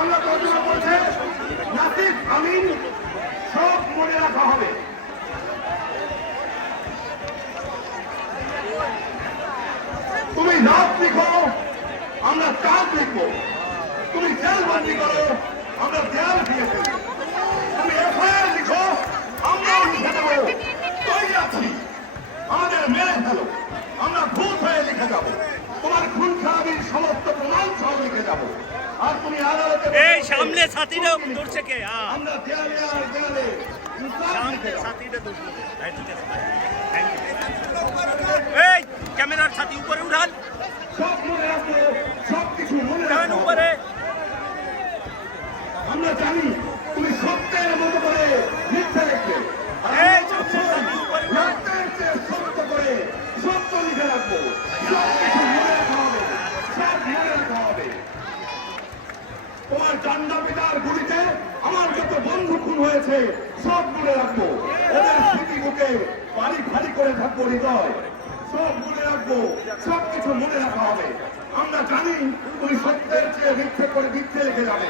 বাংলা তর্জমা করছে। নাসিফ আমিন, সব মনে রাখা হবে। তুমি রাত লিখো, আমরা চাঁদ লিখব। তুমি জেল করো, আমরা দেয়াল দিয়ে তুমি এফআইআর লিখো, আমরা লিখে দেবো। তৈরি আছি। আমাদের মেরে ফেলো। আমরা ভূত হয়ে লিখে যাব। তোমার খুন খারাপির সমস্ত প্রমাণ সহ লিখে যাব। এই সামনে সাথীরা ধরছে কে? সামনে সাথীরা ধরছে। এই ক্যামেরার সাথী উপরে উঠান। উপরে? আমরা জানি তুমি সত্যের মতো করে মিথ্যা লিখবে। এই আমরা সত্যের চাই, সাথে উপরে উঠো। সত্যের চেয়ে সত্য করে সত্য লিখে রাখব সব কিছু মনে রাখা হবে সব মনে রাখা হবে তোমার চান্ডা পিতার গুলিতে আমার যত বন্ধু খুন হয়েছে, সব মনে রাখব। ওদের স্মৃতি বুকে বাড়ি খালি করে থাকব হৃদয়। সব মনে রাখব, সব কিছু মনে রাখা হবে। আমরা জানি তুমি সত্যের চেয়ে মিথ্যে করে মিথ্যে লিখে যাবে।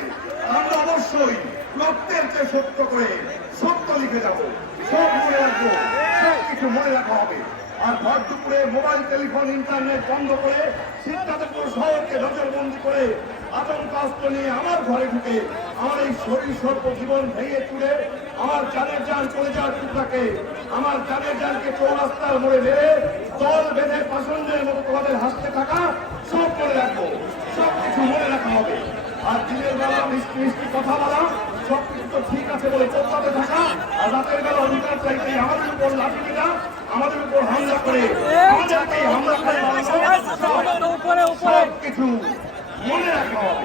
আমরা অবশ্যই রক্তের চেয়ে সত্য করে সত্য লিখে যাব। সব মনে রাখব, সব কিছু মনে রাখা হবে। আর ভর দুপুরে মোবাইল, টেলিফোন, ইন্টারনেট বন্ধ করে সিদ্ধান্তপুর শহরকে নজরবন্দি করে আতঙ্ক অস্ত্র নিয়ে আমার ঘরে ঢুকে আমার এই শরীর সর্ব জীবন ভেঙে তুলে আমার জানের যান চলে যাওয়ার টুকটাকে, আমার জানের যানকে চৌরাস্তার মোড়ে মেরে দল বেঁধে পাষণ্ডের মতো তোমাদের হাসতে থাকা সব মনে রাখব সব কিছু মনে রাখা হবে আর দিনের বেলা মিষ্টি মিষ্টি কথা বলা সব কিছু তো ঠিক আছে বলে চোখে থাকা আর রাতের বেলা অধিকার চাইতে আমাদের উপর লাঠি আমাদের উপর হামলা করে আমাদেরকে হামলা করে সব কিছু মনে রাখা। হবে